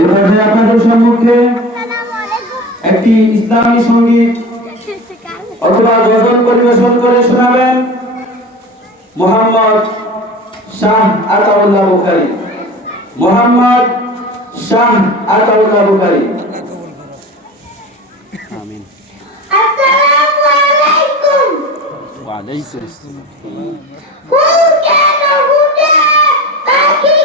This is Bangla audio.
এবারে আপনাদের সম্মুখে একটি ইসলামী সঙ্গীত অথবা গজল পরিবেশন করে শোনাবেন মোহাম্মদ শাহ আতাউল্লাহ বুখারী। মোহাম্মদ শাহ আতাউল্লাহ বুখারী। আমিন। আসসালামু আলাইকুম। ওয়া আলাইকুম আসসালাম। হু কেন হুটে পাখি